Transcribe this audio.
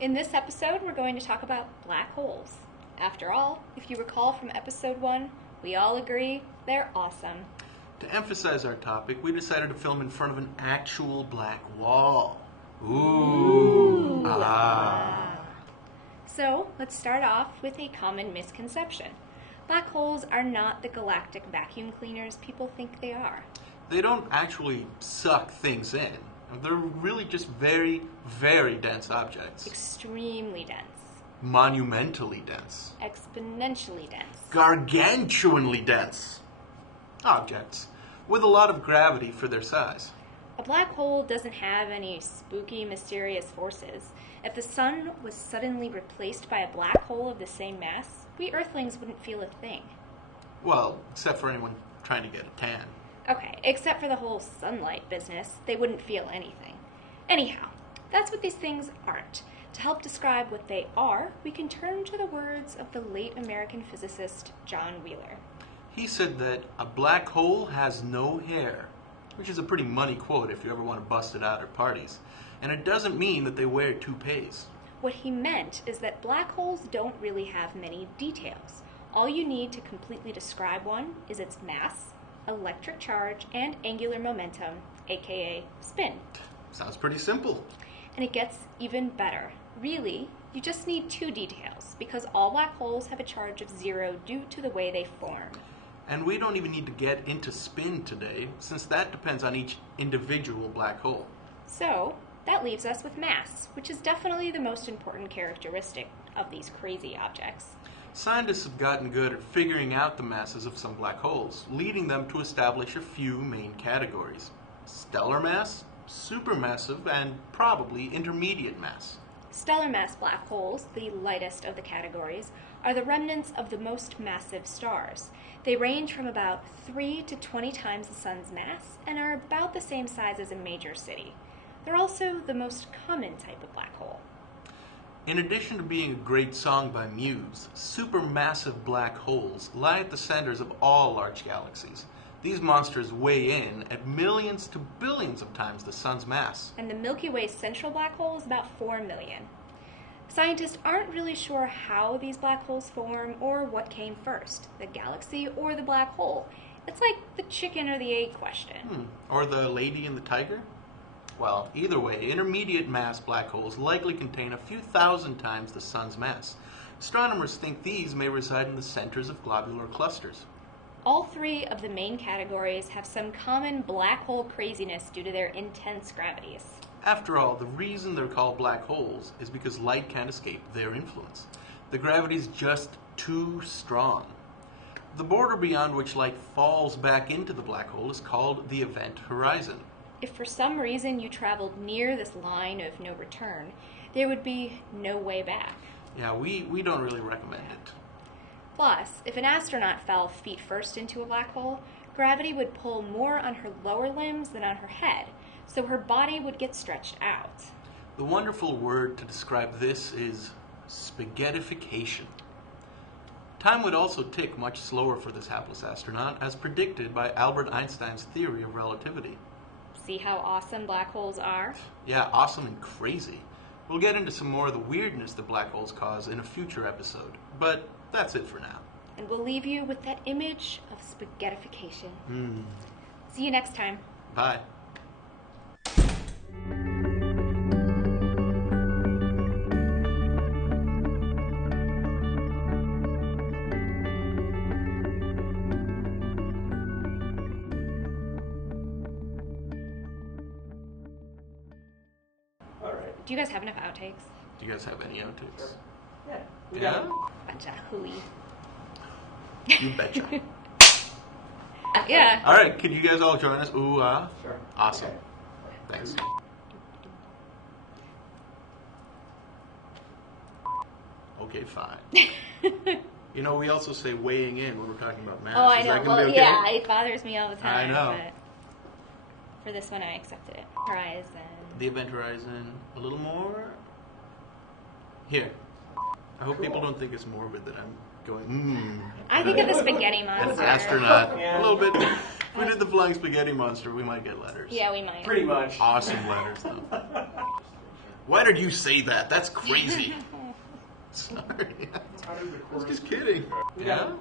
In this episode, we're going to talk about black holes. After all, if you recall from episode 1, we all agree they're awesome. To emphasize our topic, we decided to film in front of an actual black wall. Ooh. So, let's start off with a common misconception. Black holes are not the galactic vacuum cleaners people think they are. They don't actually suck things in. They're really just very, very dense objects. Extremely dense. Monumentally dense. Exponentially dense. Gargantuanly dense objects with a lot of gravity for their size. A black hole doesn't have any spooky, mysterious forces. If the sun was suddenly replaced by a black hole of the same mass, we Earthlings wouldn't feel a thing. Well, except for anyone trying to get a tan. Okay, except for the whole sunlight business, they wouldn't feel anything. Anyhow, that's what these things aren't. To help describe what they are, we can turn to the words of the late American physicist John Wheeler. He said that a black hole has no hair, which is a pretty money quote if you ever want to bust it out at parties. And it doesn't mean that they wear toupees. What he meant is that black holes don't really have many details. All you need to completely describe one is its mass, electric charge, and angular momentum, aka spin. Sounds pretty simple. And it gets even better. Really, you just need 2 details, because all black holes have a charge of 0 due to the way they form. And we don't even need to get into spin today, since that depends on each individual black hole. So, that leaves us with mass, which is definitely the most important characteristic of these crazy objects. Scientists have gotten good at figuring out the masses of some black holes, leading them to establish a few main categories: stellar mass, supermassive, and probably intermediate mass. Stellar mass black holes, the lightest of the categories, are the remnants of the most massive stars. They range from about 3 to 20 times the sun's mass and are about the same size as a major city. They're also the most common type of black hole. In addition to being a great song by Muse, supermassive black holes lie at the centers of all large galaxies. These monsters weigh in at millions to billions of times the sun's mass. And the Milky Way's central black hole is about 4 million. Scientists aren't really sure how these black holes form or what came first, the galaxy or the black hole. It's like the chicken or the egg question. Or the lady and the tiger? Well, either way, intermediate mass black holes likely contain a few thousand times the sun's mass. Astronomers think these may reside in the centers of globular clusters. All 3 of the main categories have some common black hole craziness due to their intense gravities. After all, the reason they're called black holes is because light can't escape their influence. The gravity is just too strong. The border beyond which light falls back into the black hole is called the event horizon. If for some reason you traveled near this line of no return, there would be no way back. Yeah, we don't really recommend it. Plus, if an astronaut fell feet first into a black hole, gravity would pull more on her lower limbs than on her head, so her body would get stretched out. The wonderful word to describe this is spaghettification. Time would also tick much slower for this hapless astronaut, as predicted by Albert Einstein's theory of relativity. See how awesome black holes are? Yeah, awesome and crazy. We'll get into some more of the weirdness that black holes cause in a future episode, but that's it for now. And we'll leave you with that image of spaghettification. See you next time. Bye. Do you guys have enough outtakes? Do you guys have any outtakes? Yeah. Yeah? Betcha, hooey. You betcha. Yeah. All right, could you guys all join us? Ooh, Sure. Awesome. Okay. Thanks. Okay, fine. You know, we also say weighing in when we're talking about math. Oh, I Is know. that gonna Well, be okay? yeah, it bothers me all the I time. know. But for this one, I accepted it. Horizon. The event horizon, a little more. Here. I hope people don't think it's morbid that I'm going, I think of the spaghetti An monster. astronaut. Yeah. A little bit. If we did the flying spaghetti monster, we might get letters. Yeah, we might. Pretty much. Awesome letters, though. Why did you say that? That's crazy. Sorry. I was just kidding. Yeah?